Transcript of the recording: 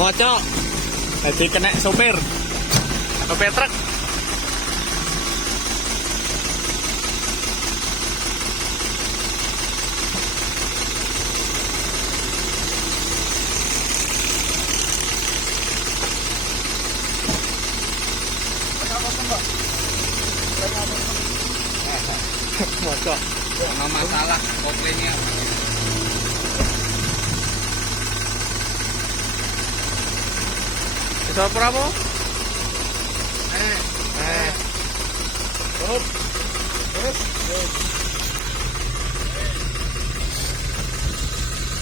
Ngocok. Jadi kena sopir truk. Ngocok. Sama masalah kopling-nya. Bisa berapa? Terus.